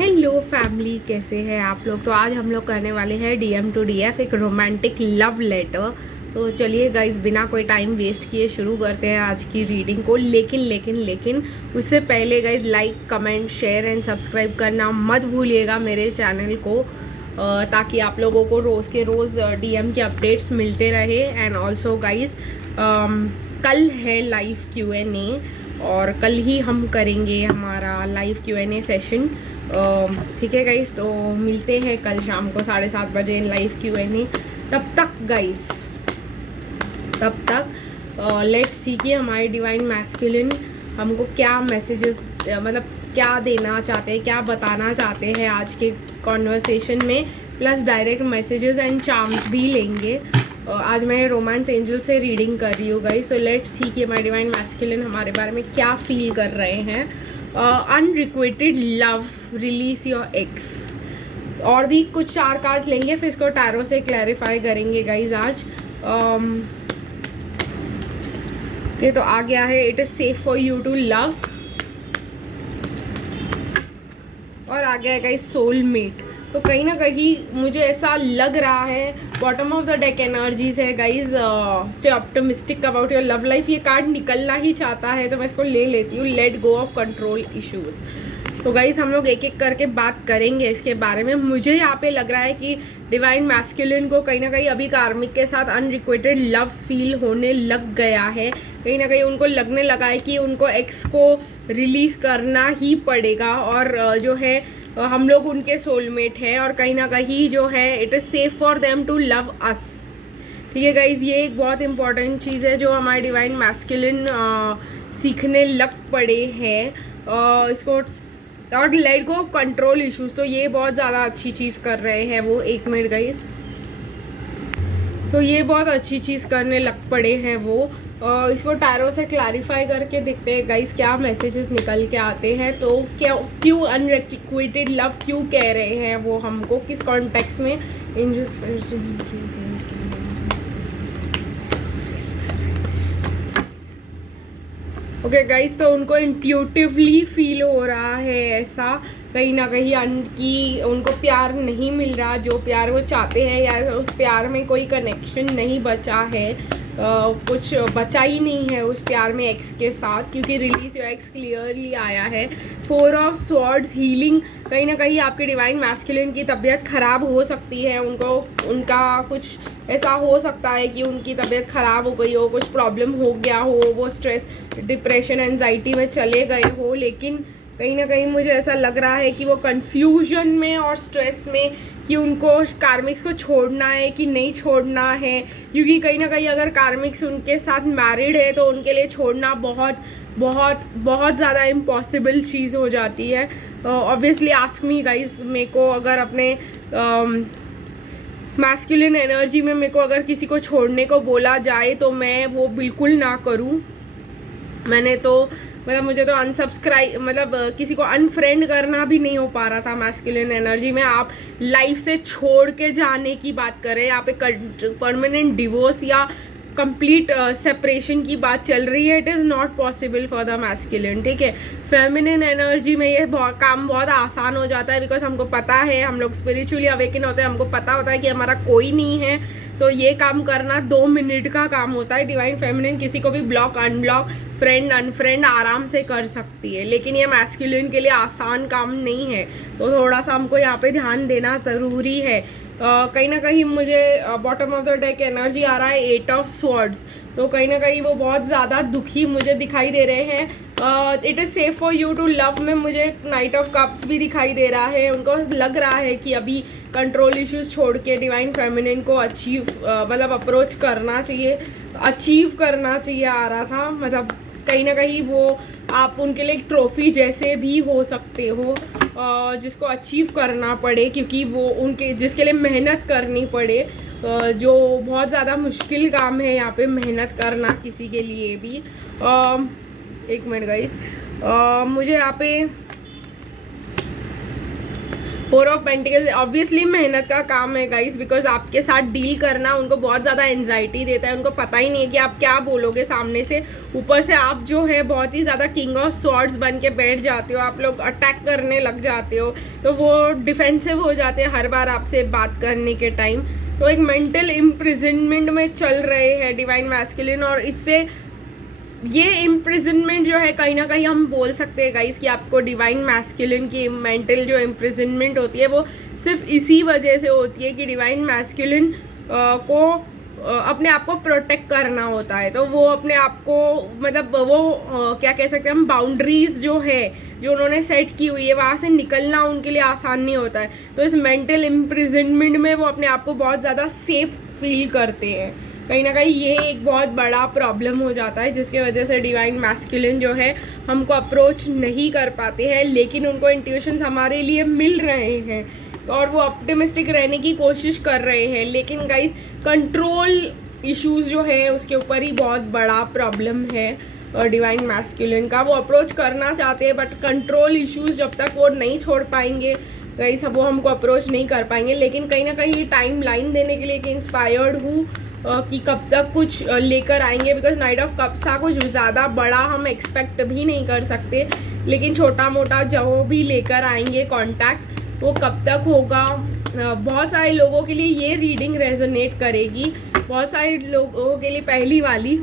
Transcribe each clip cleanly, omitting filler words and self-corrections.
Hello family, कैसे हैं आप लोग। तो आज हम लोग करने वाले हैं DM to DF, एक रोमांटिक लव लेटर। तो चलिए गाइस, बिना कोई टाइम वेस्ट किए शुरू करते हैं आज की रीडिंग को। लेकिन उससे पहले guys, like comment share and subscribe करना मत भूलिएगा मेरे चैनल को, ताकि आप लोगों को रोज़ के रोज़ DM के अपडेट्स मिलते रहे। एंड ऑल्सो गाइस, कल है लाइव Q&A और कल ही हम करेंगे हमारा लाइव Q&A सेशन। ठीक है गाइस, तो मिलते हैं कल शाम को 7:30 बजे लाइव Q&A। तब तक लेट्स सी कि हमारे डिवाइन मैस्कुलिन हमको क्या मैसेजेस, मतलब क्या देना चाहते हैं, क्या बताना चाहते हैं आज के कॉन्वर्सेशन में। Plus direct messages and charms भी लेंगे। आज मैं रोमांस एंजल से रीडिंग कर रही हूँ गाइस। तो लेट्स सी कि हमारे डिवाइन मैस्कुलिन हमारे बारे में क्या फील कर रहे हैं। Unrequited love, release your x. और भी कुछ 4 कार्ड्स लेंगे, फिर इसको टैरो से क्लैरिफाई करेंगे गाइज आज। ये तो आ गया है, it is safe for you to love. और आ गया है गाइज सोलमेट। तो कहीं ना कहीं मुझे ऐसा लग रहा है, bottom of the deck energies है guys, stay optimistic about your love life. ये कार्ड निकलना ही चाहता है तो मैं इसको ले लेती हूँ। Let go of control issues. तो गाइज हम लोग एक एक करके बात करेंगे इसके बारे में। मुझे यहाँ पे लग रहा है कि डिवाइन मैस्कुलिन को कहीं ना कहीं अभी कार्मिक के साथ अनरिक्वेटेड लव फील होने लग गया है। कहीं ना कहीं उनको लगने लगा है कि उनको एक्स को रिलीज करना ही पड़ेगा, और जो है हम लोग उनके सोलमेट हैं, और कहीं ना कहीं जो है it is safe for them to love us. ठीक है गाइज, ये एक बहुत इंपॉर्टेंट चीज़ है जो हमारे डिवाइन मैस्कुलिन सीखने लग पड़े हैं इसको। और let go of control issues, तो ये बहुत ज़्यादा अच्छी चीज़ कर रहे हैं वो। एक मिनट गाइस, तो ये बहुत अच्छी चीज़ करने लग पड़े हैं वो। इसको टैरो से क्लैरिफाई करके देखते हैं गाइस क्या मैसेजेस निकल के आते हैं। तो क्यों अनरिक्वेटेड लव क्यों कह रहे हैं वो हमको, किस कॉन्टेक्स्ट में। एंजल्स, ओके गाइस, तो उनको इंट्यूटिवली फील हो रहा है ऐसा कहीं ना कहीं कि उनको प्यार नहीं मिल रहा जो प्यार वो चाहते हैं, या उस प्यार में कोई कनेक्शन नहीं बचा है। कुछ बचा ही नहीं है उस प्यार में एक्स के साथ, क्योंकि रिलीज योर एक्स क्लियरली आया है। 4 ऑफ स्वॉर्ड्स, हीलिंग। कहीं ना कहीं आपके डिवाइन मैस्कुलिन की तबीयत ख़राब हो सकती है। उनका कुछ ऐसा हो सकता है कि उनकी तबीयत ख़राब हो गई हो, कुछ प्रॉब्लम हो गया हो, वो स्ट्रेस, डिप्रेशन, एंजाइटी में चले गए हो। लेकिन कहीं ना कहीं मुझे ऐसा लग रहा है कि वो कन्फ्यूजन में और स्ट्रेस में कि उनको कार्मिक्स को छोड़ना है कि नहीं छोड़ना है। क्योंकि कहीं ना कहीं अगर कार्मिक्स उनके साथ मैरिड है तो उनके लिए छोड़ना बहुत बहुत बहुत ज़्यादा इम्पॉसिबल चीज़ हो जाती है। ऑब्वियसली आस्क मी गाइज, मेरे को अगर अपने मैस्कुलिन एनर्जी में मेरे को अगर किसी को छोड़ने को बोला जाए तो मैं वो बिल्कुल ना करूँ। मैंने तो मुझे तो अनसब्सक्राइब, किसी को अनफ्रेंड करना भी नहीं हो पा रहा था मैस्कुलिन एनर्जी में। आप लाइफ से छोड़ के जाने की बात करें, आप एक परमानेंट डिवोर्स या कंप्लीट सेपरेशन की बात चल रही है। It is not possible for the masculine. ठीक है, फेमिनिन एनर्जी में ये काम बहुत आसान हो जाता है, बिकॉज हमको पता है, हम लोग स्पिरिचुअली अवेकन होते हैं, हमको पता होता है कि हमारा कोई नहीं है। तो ये काम करना 2 मिनट का काम होता है। डिवाइन फेमिनिन किसी को भी ब्लॉक, अनब्लॉक, फ्रेंड, अनफ्रेंड आराम से कर सकती है, लेकिन ये मैस्कुलिन के लिए आसान काम नहीं है। तो थोड़ा सा हमको यहाँ पे ध्यान देना ज़रूरी है। कहीं ना कहीं मुझे bottom of the deck energy आ रहा है 8 ऑफ स्वॉर्ड्स। तो कहीं ना कहीं वो बहुत ज़्यादा दुखी मुझे दिखाई दे रहे हैं। It is safe for you to love में मुझे नाइट ऑफ कप्स भी दिखाई दे रहा है। उनको लग रहा है कि अभी कंट्रोल इश्यूज छोड़ के डिवाइन फेमिनिन को अप्रोच करना चाहिए, अचीव करना चाहिए आ रहा था। कहीं ना कहीं वो आप उनके लिए एक ट्रॉफी जैसे भी हो सकते हो, जिसको अचीव करना पड़े, क्योंकि वो उनके जिसके लिए मेहनत करनी पड़े, जो बहुत ज़्यादा मुश्किल काम है यहाँ पे मेहनत करना किसी के लिए भी। एक मिनट गाइस, मुझे यहाँ पे फोर ऑफ पेंटिकल्स ऑब्वियसली मेहनत का काम है गाइस, बिकॉज आपके साथ डील करना उनको बहुत ज़्यादा एंजाइटी देता है, उनको पता ही नहीं है कि आप क्या बोलोगे सामने से। ऊपर से आप जो है बहुत ही ज़्यादा किंग ऑफ स्वॉर्ड्स बन के बैठ जाते हो, आप लोग अटैक करने लग जाते हो, तो वो डिफेंसिव हो जाते हैं हर बार आपसे बात करने के टाइम। तो एक मेंटल इम्प्रिजनमेंट में चल रहे हैं डिवाइन मैस्कुलिन, और इससे ये इम्प्रिजनमेंट जो है कहीं ना कहीं हम बोल सकते हैं गाइस कि आपको डिवाइन मैस्कुलिन की मेंटल जो इम्प्रिजनमेंट होती है वो सिर्फ इसी वजह से होती है कि डिवाइन मैस्कुलिन को अपने आप को प्रोटेक्ट करना होता है। तो वो अपने आप को मतलब वो क्या कह सकते हैं हम, बाउंड्रीज जो है जो उन्होंने सेट की हुई है वहाँ से निकलना उनके लिए आसान नहीं होता है। तो इस मेंटल इम्प्रिजनमेंट में वो अपने आप को बहुत ज़्यादा सेफ फील करते हैं। कहीं ना कहीं ये एक बहुत बड़ा प्रॉब्लम हो जाता है जिसके वजह से डिवाइन मैस्कुलिन जो है हमको अप्रोच नहीं कर पाते हैं, लेकिन उनको इंट्यूशंस हमारे लिए मिल रहे हैं और वो ऑप्टिमिस्टिक रहने की कोशिश कर रहे हैं। लेकिन गाइस कंट्रोल इश्यूज जो है उसके ऊपर ही बहुत बड़ा प्रॉब्लम है और डिवाइन मैस्कुलिन का। वो अप्रोच करना चाहते हैं बट कंट्रोल इश्यूज जब तक वो नहीं छोड़ पाएंगे गाइस वो हमको अप्रोच नहीं कर पाएंगे। लेकिन कहीं ना कहीं टाइम लाइन देने के लिए कि इंस्पायर्ड हूँ कि कब तक कुछ लेकर आएंगे, बिकॉज नाइट ऑफ कप्स का कुछ ज़्यादा बड़ा हम एक्सपेक्ट भी नहीं कर सकते, लेकिन छोटा मोटा जो भी लेकर आएंगे कॉन्टैक्ट वो कब तक होगा। बहुत सारे लोगों के लिए ये रीडिंग रेजोनेट करेगी, बहुत सारे लोगों के लिए पहली वाली।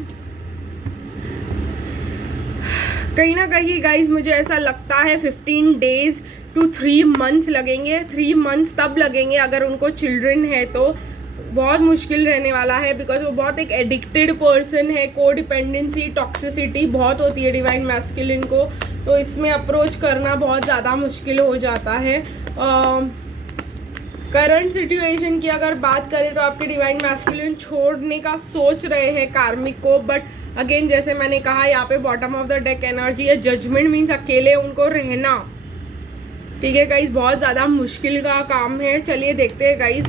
कहीं ना कहीं गाइज मुझे ऐसा लगता है 15 days to 3 months लगेंगे। 3 months तब लगेंगे अगर उनको चिल्ड्रन है तो बहुत मुश्किल रहने वाला है, बिकॉज वो बहुत एक एडिक्टेड पर्सन है। को डिपेंडेंसी टॉक्सिसिटी बहुत होती है डिवाइन मैस्कुलिन को, तो इसमें अप्रोच करना बहुत ज़्यादा मुश्किल हो जाता है। करंट सिचुएशन की अगर बात करें तो आपके डिवाइन मैस्कुलिन छोड़ने का सोच रहे हैं कार्मिक को, बट अगेन जैसे मैंने कहा यहाँ पे bottom of the deck energy है। जजमेंट मीन्स अकेले उनको रहना, ठीक है गाइज, बहुत ज़्यादा मुश्किल का काम है। चलिए देखते हैं गाइज।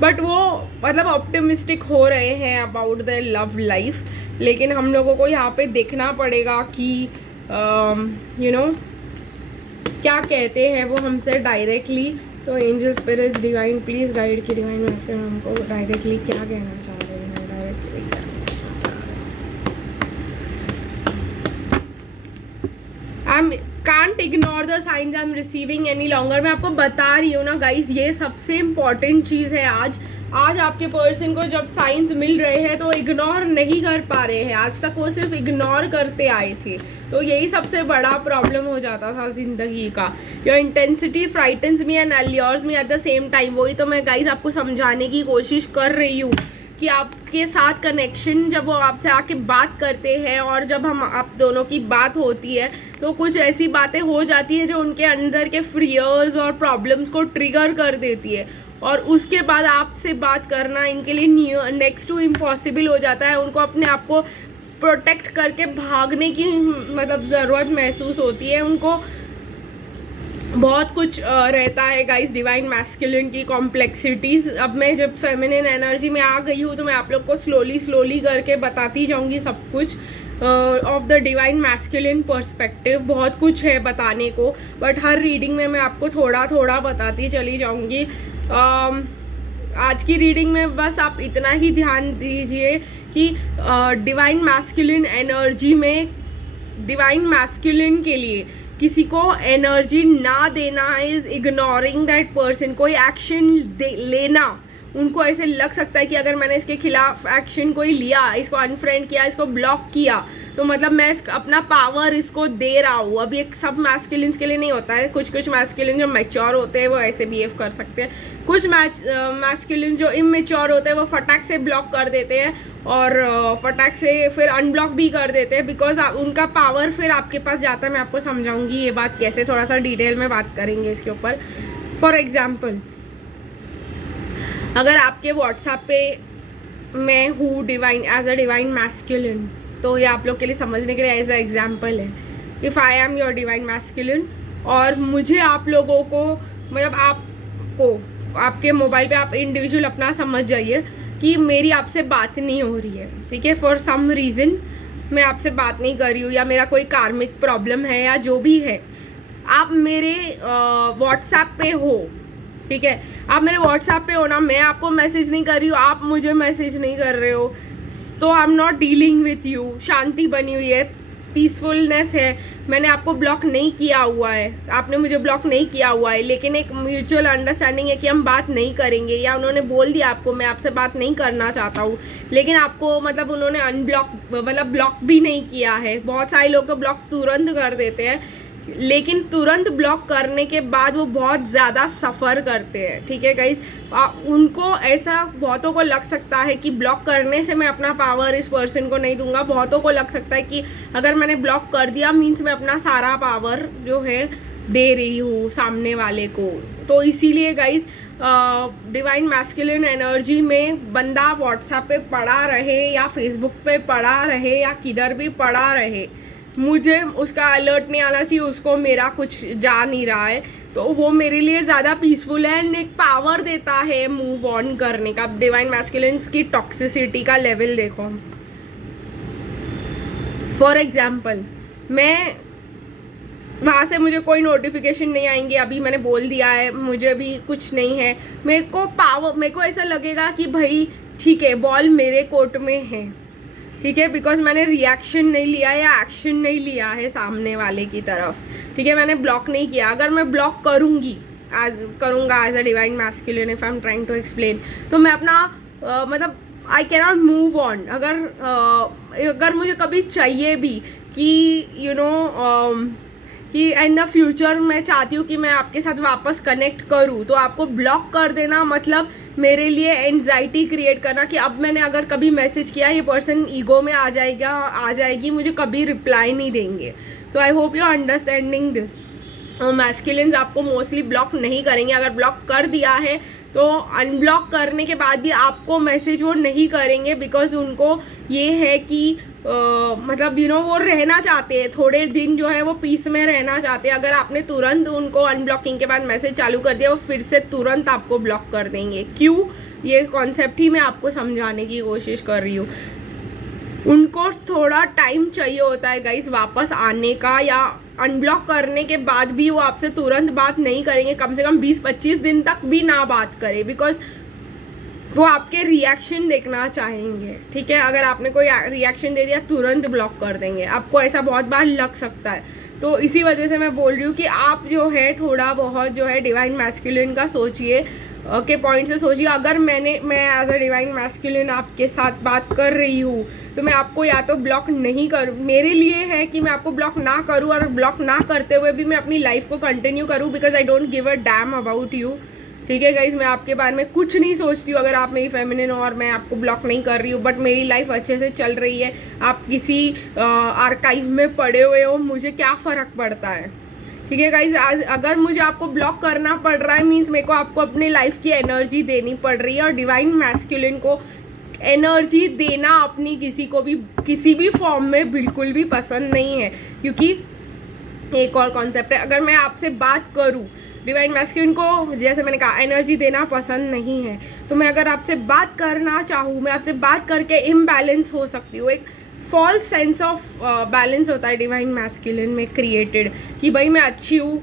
बट वो मतलब ऑप्टिमिस्टिक हो रहे हैं अबाउट द लव लाइफ, लेकिन हम लोगों को यहाँ पे देखना पड़ेगा कि यू नो क्या कहते हैं वो हमसे डायरेक्टली। तो angel spirits divine please guide की डिवाइन मास्टर हमको डायरेक्टली क्या कहना चाह रहे हैं, directly I can't ignore the signs I am receiving any longer. मैं आपको बता रही हूँ ना गाइज, ये सबसे इम्पॉर्टेंट चीज़ है। आज आपके पर्सन को जब साइंस मिल रहे हैं तो इग्नोर नहीं कर पा रहे हैं। आज तक वो सिर्फ इग्नोर करते आए थे, तो यही सबसे बड़ा प्रॉब्लम हो जाता था जिंदगी का। Your intensity frightens me and allures me at the same time. वही तो मैं गाइज आपको समझाने की कोशिश कर रही हूँ कि आपके साथ कनेक्शन जब वो आपसे आके बात करते हैं और जब हम आप दोनों की बात होती है तो कुछ ऐसी बातें हो जाती है जो उनके अंदर के फियर्स और प्रॉब्लम्स को ट्रिगर कर देती है, और उसके बाद आपसे बात करना इनके लिए नेक्स्ट टू इम्पॉसिबल हो जाता है। उनको अपने आप को प्रोटेक्ट करके भागने की मतलब ज़रूरत महसूस होती है। उनको बहुत कुछ रहता है गाइस डिवाइन मैस्कुलिन की कॉम्प्लेक्सिटीज़। अब मैं जब फेमिनिन एनर्जी में आ गई हूँ तो मैं आप लोग को स्लोली करके बताती जाऊँगी सब कुछ of the divine masculine perspective. बहुत कुछ है बताने को, बट हर रीडिंग में मैं आपको थोड़ा थोड़ा बताती चली जाऊँगी। आज की रीडिंग में बस आप इतना ही ध्यान दीजिए कि डिवाइन मैस्कुलिन एनर्जी में डिवाइन मैस्कुलिन के लिए किसी को एनर्जी ना देना इज इग्नोरिंग दैट पर्सन। कोई एक्शन लेना उनको ऐसे लग सकता है कि अगर मैंने इसके खिलाफ एक्शन कोई लिया, इसको अनफ्रेंड किया, इसको ब्लॉक किया, तो मतलब मैं अपना पावर इसको दे रहा हूँ। अब ये सब मैस्कुलिन्स के लिए नहीं होता है। कुछ मैस्कुलिन जो मैच्योर होते हैं वो ऐसे बिहेव कर सकते हैं। कुछ मैस्कुलिन जो इमेच्योर होते हैं वो फटाक से ब्लॉक कर देते हैं और फटाक से फिर अनब्लॉक भी कर देते हैं, बिकॉज उनका पावर फिर आपके पास जाता है। मैं आपको समझाऊंगी ये बात कैसे, थोड़ा सा डिटेल में बात करेंगे इसके ऊपर। फॉर एग्जाम्पल, अगर आपके व्हाट्सएप पे मैं हूँ divine as a divine masculine, तो ये आप लोग के लिए समझने के लिए एज अ एग्जाम्पल है। If I am your divine masculine और मुझे आप लोगों को मतलब आपको आपके मोबाइल पे आप इंडिविजुअल अपना समझ जाइए कि मेरी आपसे बात नहीं हो रही है, ठीक है, फॉर सम रीज़न मैं आपसे बात नहीं कर रही हूँ, या मेरा कोई कार्मिक प्रॉब्लम है या जो भी है। आप मेरे व्हाट्सएप पे हो, ठीक है, आप मेरे व्हाट्सएप पे हो ना, मैं आपको मैसेज नहीं कर रही हूँ, आप मुझे मैसेज नहीं कर रहे हो, तो I am not dealing with you. शांति बनी हुई है, पीसफुलनेस है, मैंने आपको ब्लॉक नहीं किया हुआ है, आपने मुझे ब्लॉक नहीं किया हुआ है, लेकिन एक म्यूचुअल अंडरस्टैंडिंग है कि हम बात नहीं करेंगे, या उन्होंने बोल दिया आपको मैं आपसे बात नहीं करना चाहता हूँ, लेकिन आपको मतलब उन्होंने अनब्लॉक मतलब ब्लॉक भी नहीं किया है। बहुत सारे लोग तो ब्लॉक तुरंत कर देते हैं, लेकिन तुरंत ब्लॉक करने के बाद वो बहुत ज़्यादा सफ़र करते हैं, ठीक है गाइज। उनको ऐसा बहुतों को लग सकता है कि ब्लॉक करने से मैं अपना पावर इस पर्सन को नहीं दूंगा, बहुतों को लग सकता है कि अगर मैंने ब्लॉक कर दिया मीन्स मैं अपना सारा पावर जो है दे रही हूँ सामने वाले को। तो इसीलिए गाइज डिवाइन मैस्कुलिन एनर्जी में बंदा व्हाट्सएप पे पड़ा रहे या फेसबुक पे पड़ा रहे या किधर भी पड़ा रहे, मुझे उसका अलर्ट नहीं आना चाहिए, उसको मेरा कुछ जा नहीं रहा है, तो वो मेरे लिए ज़्यादा पीसफुल है एंड एक पावर देता है मूव ऑन करने का। डिवाइन मैस्कुलिन्स की टॉक्सिसिटी का लेवल देखो। फॉर एग्जाम्पल, मैं वहाँ से मुझे कोई नोटिफिकेशन नहीं आएंगे, अभी मैंने बोल दिया है, मुझे भी कुछ नहीं है, मेरे को ऐसा लगेगा कि भाई ठीक है, बॉल मेरे कोर्ट में है, ठीक है, बिकॉज मैंने रिएक्शन नहीं लिया या एक्शन नहीं लिया है सामने वाले की तरफ, ठीक है, मैंने ब्लॉक नहीं किया। अगर मैं ब्लॉक करूँगा as a divine masculine, if I am trying to explain, तो मैं अपना मतलब I can not move on. अगर मुझे कभी चाहिए भी कि कि इन द फ्यूचर मैं चाहती हूँ कि मैं आपके साथ वापस कनेक्ट करूँ, तो आपको ब्लॉक कर देना मतलब मेरे लिए एंजाइटी क्रिएट करना कि अब मैंने अगर कभी मैसेज किया, ये पर्सन ईगो में आ जाएगी, मुझे कभी रिप्लाई नहीं देंगे। So I hope you are understanding this. Masculines आपको मोस्टली ब्लॉक नहीं करेंगे, अगर ब्लॉक कर दिया है तो अनब्लॉक करने के बाद भी आपको मैसेज वो नहीं करेंगे, बिकॉज उनको ये है कि मतलब वो रहना चाहते हैं, थोड़े दिन जो है वो पीस में रहना चाहते हैं। अगर आपने तुरंत उनको अनब्लॉकिंग के बाद मैसेज चालू कर दिया, वो फिर से तुरंत आपको ब्लॉक कर देंगे। क्यों? ये कॉन्सेप्ट ही मैं आपको समझाने की कोशिश कर रही हूँ। उनको थोड़ा टाइम चाहिए होता है गाइस वापस आने का, या अनब्लॉक करने के बाद भी वो आपसे तुरंत बात नहीं करेंगे, कम से कम 20-25 दिन तक भी ना बात करें, बिकॉज वो आपके रिएक्शन देखना चाहेंगे, ठीक है। अगर आपने कोई रिएक्शन दे दिया तुरंत ब्लॉक कर देंगे, आपको ऐसा बहुत बार लग सकता है। तो इसी वजह से मैं बोल रही हूँ कि आप जो है थोड़ा बहुत जो है डिवाइन मैस्कुलिन का सोचिए के पॉइंट से सोचिए। अगर मैं एज अ डिवाइन मैस्कुलिन आपके साथ बात कर रही हूँ, तो मैं आपको या तो ब्लॉक नहीं करूँ, मेरे लिए है कि मैं आपको ब्लॉक ना करूँ, और ब्लॉक ना करते हुए भी मैं अपनी लाइफ को कंटिन्यू करूँ, because I don't give a damn about you, ठीक है गाइज। मैं आपके बारे में कुछ नहीं सोचती हूँ। अगर आप मेरी फेमिनिन हो और मैं आपको ब्लॉक नहीं कर रही हूँ, बट मेरी लाइफ अच्छे से चल रही है, आप किसी आर्काइव में पड़े हुए हो, मुझे क्या फ़र्क पड़ता है, ठीक है गाइज। आज अगर मुझे आपको ब्लॉक करना पड़ रहा है मीन्स मेरे को आपको अपनी लाइफ की एनर्जी देनी पड़ रही है, और डिवाइन मैस्कुलिन को एनर्जी देना अपनी किसी भी फॉर्म में बिल्कुल भी पसंद नहीं है। क्योंकि एक और कॉन्सेप्ट है, अगर मैं आपसे बात करूँ, डिवाइन मैस्कुलिन को जैसे मैंने कहा एनर्जी देना पसंद नहीं है, तो मैं अगर आपसे बात करना चाहूँ, मैं आपसे बात करके इम्बैलेंस हो सकती हूँ। एक फॉल्स सेंस ऑफ बैलेंस होता है डिवाइन मैस्कुलिन में क्रिएटेड, कि भाई मैं अच्छी हूँ,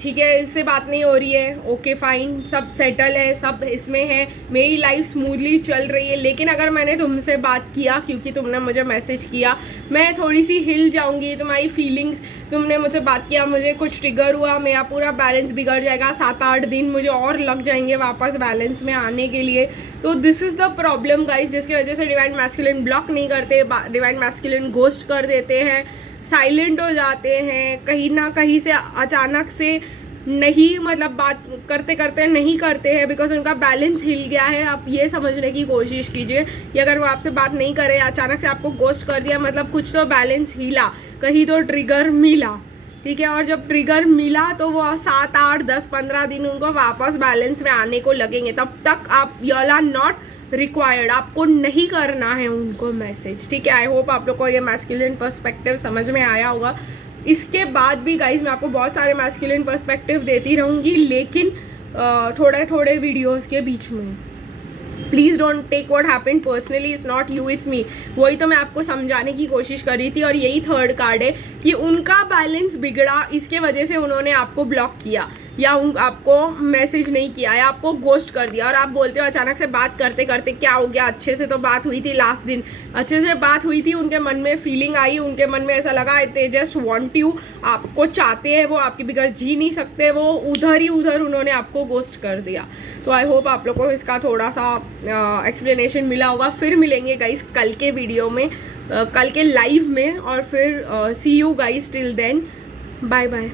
ठीक है, इससे बात नहीं हो रही है, ओके फाइन, सब सेटल है, सब इसमें है, मेरी लाइफ स्मूथली चल रही है। लेकिन अगर मैंने तुमसे बात किया क्योंकि तुमने मुझे मैसेज किया, मैं थोड़ी सी हिल जाऊंगी, तुम्हारी फीलिंग्स, तुमने मुझसे बात किया, मुझे कुछ ट्रिगर हुआ, मेरा पूरा बैलेंस बिगड़ जाएगा, 7-8 दिन मुझे और लग जाएंगे वापस बैलेंस में आने के लिए। तो this is the problem guys, जिसकी वजह से डिवाइन मैस्कुलिन ब्लॉक नहीं करते, डिवाइन मैस्कुलिन गोस्ट कर देते हैं, साइलेंट हो जाते हैं, कहीं ना कहीं से अचानक से नहीं, मतलब बात करते करते नहीं करते हैं, बिकॉज उनका बैलेंस हिल गया है। आप ये समझने की कोशिश कीजिए कि अगर वो आपसे बात नहीं करे, अचानक से आपको गोस्ट कर दिया, मतलब कुछ तो बैलेंस हिला, कहीं तो ट्रिगर मिला, ठीक है। और जब ट्रिगर मिला तो वो 7, 8, 10, 15 दिन उनको वापस बैलेंस में आने को लगेंगे। तब तक आप यू आर नॉट रिक्वायर्ड, आपको नहीं करना है उनको मैसेज, ठीक है। आई होप आप लोग को ये मैस्कुलिन पर्सपेक्टिव समझ में आया होगा। इसके बाद भी गाइज मैं आपको बहुत सारे मैस्कुलिन पर्सपेक्टिव देती रहूँगी, लेकिन थोड़े वीडियोस के बीच में। Please don't take what happened personally, it's not you it's me. वही तो मैं आपको समझाने की कोशिश कर रही थी। और यही थर्ड कार्ड है कि उनका बैलेंस बिगड़ा, इसके वजह से उन्होंने आपको ब्लॉक किया या आपको मैसेज नहीं किया या आपको गोस्ट कर दिया। और आप बोलते हो अचानक से बात करते करते क्या हो गया, अच्छे से तो बात हुई थी लास्ट दिन, अच्छे से बात हुई थी, उनके मन में फीलिंग आई, उनके मन में ऐसा लगा दे जस्ट वांट यू, आपको चाहते हैं, वो आपके बगैर जी नहीं सकते, वो उधर ही उधर उन्होंने आपको गोस्ट कर दिया। तो आई होप आप लोग को इसका थोड़ा सा एक्सप्लेनेशन मिला होगा। फिर मिलेंगे गाइस कल के वीडियो में, कल के लाइव में, और फिर see you guys, till then bye bye.